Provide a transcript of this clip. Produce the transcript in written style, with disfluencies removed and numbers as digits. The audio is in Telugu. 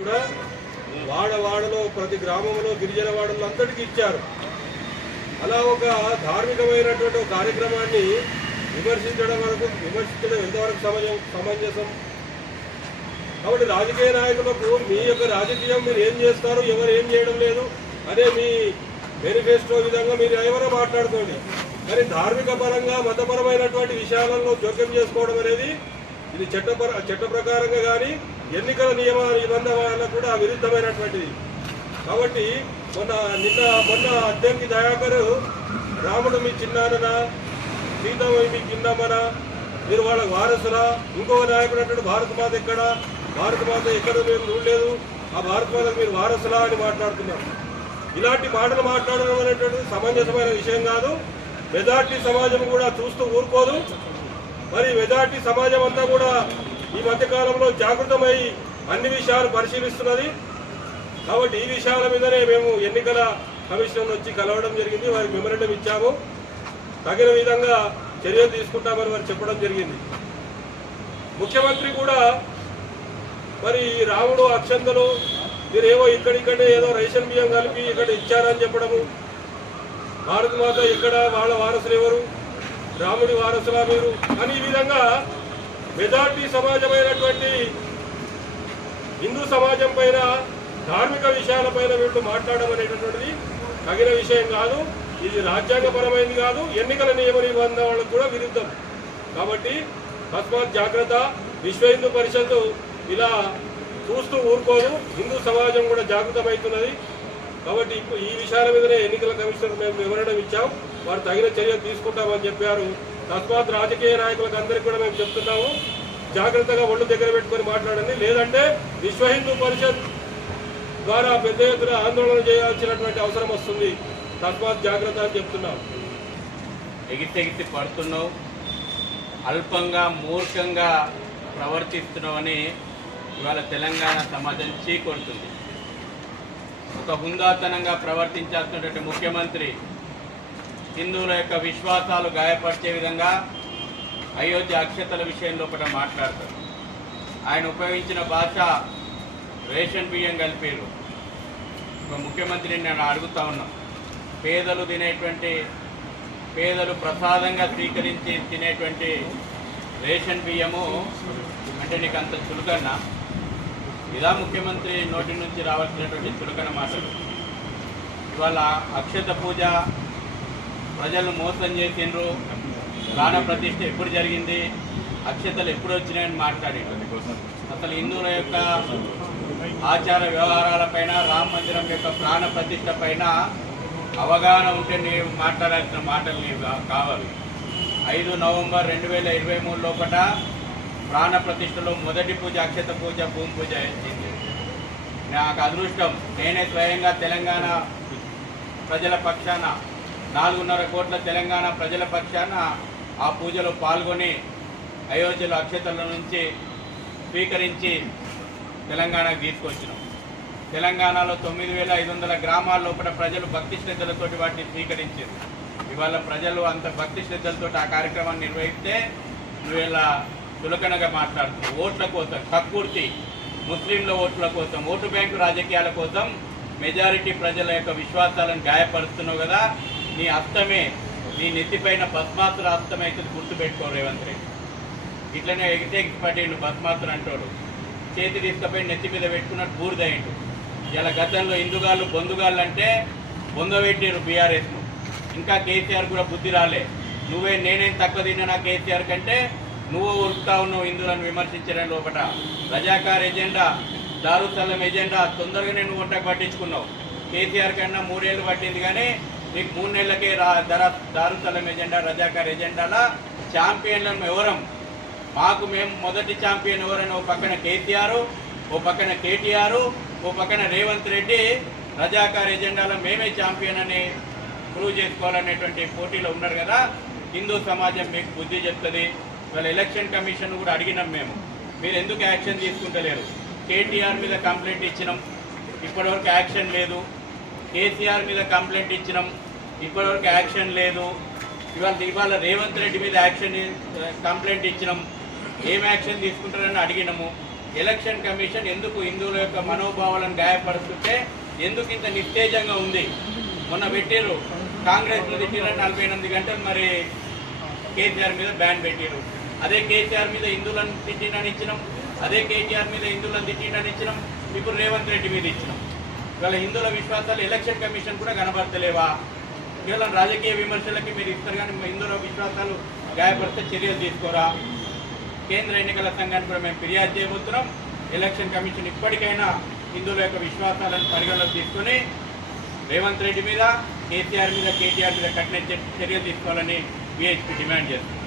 కూడా వాడవాడలో ప్రతి గ్రామంలో గిరిజన వాడలో అందరికీ ఇచ్చారు. అలా ఒక ధార్మికమైనటువంటి ఒక కార్యక్రమాన్ని విమర్శించడం ఎంతవరకు సమంజసం? కాబట్టి రాజకీయ నాయకులకు మీ యొక్క రాజకీయం మీరు ఏం చేస్తారు, ఎవరు ఏం చేయడం లేదు అదే మీ మేనిఫెస్టో విధంగా మీరు ఎవరో మాట్లాడుకోండి. కానీ ధార్మిక పరంగా మతపరమైనటువంటి విషయాలలో జోక్యం చేసుకోవడం అనేది ఇది చట్ట ప్రకారంగా కానీ ఎన్నికల నిబంధనలకు కూడా విరుద్ధమైనటువంటిది. కాబట్టి మొన్న అద్దంకి దయాకర్ రాముడు మీ చిన్నాననా, సీతమ్మ మీ కిందమ్మనా, మీరు వాళ్ళకి వారసులా, ఇంకో నాయకుడు అంటాడు భారత మాత ఎక్కడ, భారత మాత ఎక్కడ మేము చూడలేదు, ఆ భారత మాతకు మీరు వారసులా అని మాట్లాడుతున్నారు. ఇలాంటి మాటలు మాట్లాడడం అనేటువంటిది సమంజసమైన విషయం కాదు. మెజార్టీ సమాజం కూడా చూస్తూ ఊరుకోదు. మరి మెజార్టీ సమాజం అంతా కూడా ఈ మధ్యకాలంలో జాగృతమై అన్ని విషయాలు పరిశీలిస్తున్నది. కాబట్టి ఈ విషయాల మీదనే మేము ఎన్నికల కమిషన్ వచ్చి కలవడం జరిగింది. వారికి మెమోరాండం ఇచ్చాము. తగిన విధంగా చర్యలు తీసుకుంటామని వారు చెప్పడం జరిగింది. ముఖ్యమంత్రి కూడా మరి రాముడు అక్షంతలు మీరేవో ఇక్కడిక్కడే ఏదో రేషన్ బియ్యం కలిపి ఇక్కడ ఇచ్చారని చెప్పడము, భారత మాత ఇక్కడ వాళ్ళ వారసులు ఎవరు, రాముడి వారసులా మీరు అని ఈ విధంగా మెజార్టీ సమాజమైనటువంటి హిందూ సమాజం పైన ధార్మిక విషయాలపైన వీళ్ళు మాట్లాడడం అనేటటువంటిది తగిన విషయం కాదు. ఇది రాజ్యాంగపరమైనది కాదు, ఎన్నికల నిబంధనలకు కూడా విరుద్ధం. కాబట్టి తస్మాత్ జాగ్రత్త. విశ్వ హిందూ పరిషత్తు ఇలా చూస్తూ ఊరుకోదు. హిందూ సమాజం కూడా జాగృతమవుతున్నది. కాబట్టి ఈ విషయాల మీదనే ఎన్నికల కమిషన్ మేము మెమోరాండం ఇచ్చాం. వారు తగిన చర్యలు తీసుకుంటామని చెప్పారు. తస్మాత్ రాజకీయ నాయకులకు అందరికీ కూడా మేము చెప్తున్నాము, జాగ్రత్తగా ఒళ్ళు దగ్గర పెట్టుకొని మాట్లాడండి. లేదంటే విశ్వ హిందూ పరిషత్ ద్వారా పెద్ద ఎత్తున ఆందోళన చేయాల్సినటువంటి అవసరం వస్తుంది. తస్మాత్ జాగ్రత్త అని చెప్తున్నాం. ఎగితెగితి పడుతున్నావు, అల్పంగా మూర్ఖంగా ప్రవర్తిస్తున్నావని ఇవాళ తెలంగాణ సమాజం చీకొడుతుంది. ఒక హుందాతనంగా ప్రవర్తించాల్సినటువంటి ముఖ్యమంత్రి హిందువుల యొక్క విశ్వాసాలు గాయపరిచే విధంగా అయోధ్య అక్షతల విషయంలో కూడా మాట్లాడతారు. ఆయన ఉపయోగించిన భాష రేషన్ బియ్యం కలిపారు. ఒక ముఖ్యమంత్రిని నేను అడుగుతా ఉన్నా, పేదలు ప్రసాదంగా స్వీకరించి తినేటువంటి రేషన్ బియ్యము అంటే నీకు అంత చులకన్నా? ఇదా ముఖ్యమంత్రి నోటి నుంచి రావాల్సినటువంటి చులకన మాటలు? ఇవాళ అక్షత పూజ ప్రజలను మోసం చేసిండ్రు, ప్రాణ ప్రతిష్ఠ ఎప్పుడు జరిగింది, అక్షతలు ఎప్పుడు వచ్చినాయని మాట్లాడిండ్రు. అసలు హిందువుల యొక్క ఆచార వ్యవహారాలపైన, రామ మందిరం యొక్క ప్రాణ ప్రతిష్ఠ పైన అవగాహన ఉంటే నీవు మాట్లాడాల్సిన మాటలు నీవు కావాలి. 5 నవంబర్ 2023 లోపల ప్రాణ ప్రతిష్టలో మొదటి పూజ అక్షత పూజ, భూమి పూజ అయింది. నాకు అదృష్టం, నేనే స్వయంగా తెలంగాణ ప్రజల పక్షాన 4.5 కోట్ల తెలంగాణ ప్రజల పక్షాన ఆ పూజలో పాల్గొని అయోధ్యలో అక్షతల నుంచి స్వీకరించి తెలంగాణకు తీసుకొచ్చినాం. తెలంగాణలో 9,500 గ్రామాల లోపల ప్రజలు భక్తి శ్రద్ధలతోటి వాటిని స్వీకరించారు. ఇవాళ ప్రజలు అంత భక్తి శ్రద్ధలతో ఆ కార్యక్రమాన్ని నిర్వహిస్తే నువ్వు ఇలా చులకనగా మాట్లాడుతున్నావు. ఓట్ల కోసం కక్కుర్తి, ముస్లింల ఓట్ల కోసం, ఓటు బ్యాంకు రాజకీయాల కోసం మెజారిటీ ప్రజల యొక్క విశ్వాసాలను గాయపరుస్తున్నావు కదా. నీ అస్తమే, నీ నెత్తిపైన భస్మాసుర అస్తమే అయితే గుర్తుపెట్టుకో రేవంత్ రెడ్డి. ఇట్లనే ఎగితెగిసి పట్టిండు భస్మాసురు అంటాడు, చేతి తీసుకుపోయి నెత్తి మీద పెట్టుకున్నట్టు బూరిదయ్యిండు. ఇలా గతంలో హిందుగాళ్ళు బొందుగాళ్ళు అంటే బొందబెట్టారు బీఆర్ఎస్ను. ఇంకా కేసీఆర్ కూడా బుద్ధి రాలే. నేనేం తక్కువ తిన్నా కేసీఆర్ కంటే నువ్వు ఉరుకుతా ఉన్నావు హిందువులను విమర్శించడం లోపల. రజాకార్ ఎజెండా, దారుసలం ఎజెండా తొందరగానే నువ్వు వంటకు పట్టించుకున్నావు. కేసీఆర్ కన్నా 3 ఏళ్ళు పట్టింది, కానీ నీకు 3 నెలలకే దారుసలం ఎజెండా, రజాకార్ ఎజెండాలా ఛాంపియన్లను ఎవరం? మేము మొదటి ఛాంపియన్ ఎవరని ఓ పక్కన కేసీఆర్, ఓ పక్కన కేటీఆర్, ఓ పక్కన రేవంత్ రెడ్డి రజాకార్ ఎజెండాలో మేమే ఛాంపియన్ అని ప్రూవ్ చేసుకోవాలనేటువంటి పోటీలో ఉన్నారు కదా. హిందూ సమాజం మీకు బుద్ధి చెప్తుంది. వాళ్ళ ఎలక్షన్ కమిషన్ కూడా అడిగినాం మేము, మీరు ఎందుకు యాక్షన్ తీసుకుంటలేరు? కేటీఆర్ మీద కంప్లైంట్ ఇచ్చినాం, ఇప్పటివరకు యాక్షన్ లేదు. కేసీఆర్ మీద కంప్లైంట్ ఇచ్చినాం, ఇప్పటివరకు యాక్షన్ లేదు. ఇవాళ రేవంత్ రెడ్డి మీద కంప్లైంట్ ఇచ్చినాం, ఏం యాక్షన్ తీసుకుంటారని అడిగినాము. ఎలక్షన్ కమిషన్ ఎందుకు హిందువుల యొక్క మనోభావాలను గాయపరుస్తుంటే ఎందుకు ఇంత నిస్తేజంగా ఉంది. మొన్న పెట్టారు కాంగ్రెస్లో తిట్టిన 48 గంటలు మరి కేసీఆర్ మీద బ్యాన్ పెట్టారు. అదే కేసీఆర్ మీద హిందువులను తిట్టినని ఇచ్చినాం, అదే కేటీఆర్ మీద హిందువులను తిట్టినని ఇచ్చినాం, ఇప్పుడు రేవంత్ రెడ్డి మీద ఇచ్చినాం. ఇవాళ హిందువుల విశ్వాసాలు ఎలక్షన్ కమిషన్ కూడా కనబడతలేవా? కేవలం రాజకీయ విమర్శలకి మీరు ఇస్తారు కానీ హిందువుల విశ్వాసాలు గాయపడితే చర్యలు తీసుకోరా? కేంద్ర ఎన్నికల సంఘాన్ని కూడా మేము ఫిర్యాదు చేయబోతున్నాం. ఎలక్షన్ కమిషన్ ఇప్పటికైనా హిందువుల యొక్క విశ్వాసాలను పరిగణలోకి తీసుకొని రేవంత్ రెడ్డి మీద, కేసీఆర్ మీద, కేటీఆర్ మీద కఠిన చర్యలు తీసుకోవాలని విహెచ్పి డిమాండ్ చేస్తుంది.